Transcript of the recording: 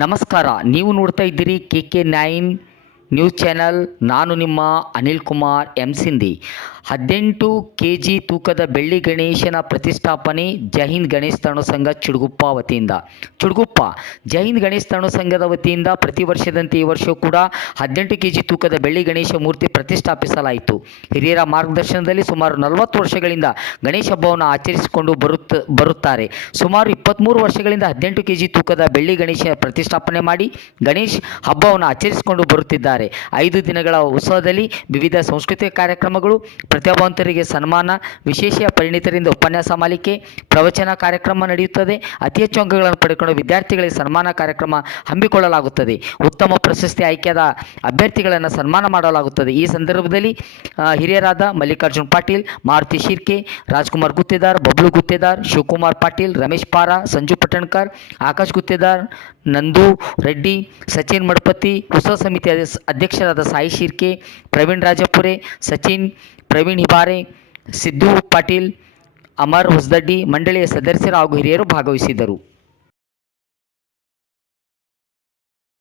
ನಮಸ್ಕಾರ. ನೀವು ನೋಡ್ತಾ ಇದ್ದೀರಿ KK9 ನ್ಯೂಸ್ ಚಾನಲ್. ನಾನು ನಿಮ್ಮ ಅನಿಲ್ ಕುಮಾರ್ ಎಂ ಸಿಂಧಿ. 18 kg ತೂಕದ ಬೆಳ್ಳಿ ಗಣೇಶನ ಪ್ರತಿಷ್ಠಾಪನೆ ಜೈಹಿಂದ್ ಗಣೇಶ ತರಣ ಸಂಘ ಚುಡುಗುಪ್ಪ ವತಿಯಿಂದ. ಚುಡುಗುಪ್ಪ ಜೈಹಿಂದ್ ಗಣೇಶ ತರಣ ಸಂಘದ ವತಿಯಿಂದ ಪ್ರತಿ ವರ್ಷದಂತೆ ಈ ವರ್ಷವೂ ಕೂಡ 18 kg ತೂಕದ ಬೆಳ್ಳಿ ಗಣೇಶ ಮೂರ್ತಿ ಪ್ರತಿಷ್ಠಾಪಿಸಲಾಯಿತು. ಹಿರಿಯರ ಮಾರ್ಗದರ್ಶನದಲ್ಲಿ ಸುಮಾರು 40 ವರ್ಷಗಳಿಂದ ಗಣೇಶ ಹಬ್ಬವನ್ನು ಆಚರಿಸಿಕೊಂಡು ಬರುತ್ತಾರೆ. ಸುಮಾರು 23 ವರ್ಷಗಳಿಂದ 18 kg ತೂಕದ ಬೆಳ್ಳಿ ಗಣೇಶ ಪ್ರತಿಷ್ಠಾಪನೆ ಮಾಡಿ ಗಣೇಶ್ ಹಬ್ಬವನ್ನು ಆಚರಿಸಿಕೊಂಡು ಬರುತ್ತಿದ್ದಾರೆ. 5 ದಿನಗಳ ಉತ್ಸವದಲ್ಲಿ ವಿವಿಧ ಸಾಂಸ್ಕೃತಿಕ ಕಾರ್ಯಕ್ರಮಗಳು, ಪ್ರತಿಭಾವಂತರಿಗೆ ಸನ್ಮಾನ, ವಿಶೇಷ ಪರಿಣಿತರಿಂದ ಉಪನ್ಯಾಸ ಮಾಲಿಕೆ, ಪ್ರವಚನ ಕಾರ್ಯಕ್ರಮ ನಡೆಯುತ್ತದೆ. ಅತಿ ಹೆಚ್ಚು ಅಂಕಗಳನ್ನು ಪಡೆದುಕೊಂಡು ವಿದ್ಯಾರ್ಥಿಗಳಿಗೆ ಸನ್ಮಾನ ಕಾರ್ಯಕ್ರಮ ಹಮ್ಮಿಕೊಳ್ಳಲಾಗುತ್ತದೆ. ಉತ್ತಮ ಪ್ರಶಸ್ತಿ ಆಯ್ಕೆಯಾದ ಅಭ್ಯರ್ಥಿಗಳನ್ನು ಸನ್ಮಾನ ಮಾಡಲಾಗುತ್ತದೆ. ಈ ಸಂದರ್ಭದಲ್ಲಿ ಹಿರಿಯರಾದ ಮಲ್ಲಿಕಾರ್ಜುನ್ ಪಾಟೀಲ್, ಮಾರುತಿ ಶಿರ್ಕೆ, ರಾಜ್ಕುಮಾರ್ ಗುತ್ತೇದಾರ್, ಬಬ್ಲು ಗುತ್ತೇದಾರ್, ಶಿವಕುಮಾರ್ ಪಾಟೀಲ್, ರಮೇಶ್ ಪಾರ, ಸಂಜು ಪಟ್ಟಣ್ಕರ್, ಆಕಾಶ್ ಗುತ್ತೇದಾರ್, ನಂದು ರೆಡ್ಡಿ, ಸಚಿನ್ ಮಡಪತಿ, ಉತ್ಸವ ಸಮಿತಿ ಅಧ್ಯಕ್ಷರಾದ ಸಾಯಿ ಶಿರ್ಕೆ, ಪ್ರವೀಣ್ ರಾಜಪುರೆ, ಸಚಿನ್, ಪ್ರವೀಣ್ ಹಿಬಾರೆ, ಸಿದ್ದು ಪಾಟೀಲ್, ಅಮರ್ ಹೊಸದಡ್ಡಿ, ಮಂಡಳಿಯ ಸದಸ್ಯರು ಹಾಗೂ ಹಿರಿಯರು ಭಾಗವಹಿಸಿದ್ದರು.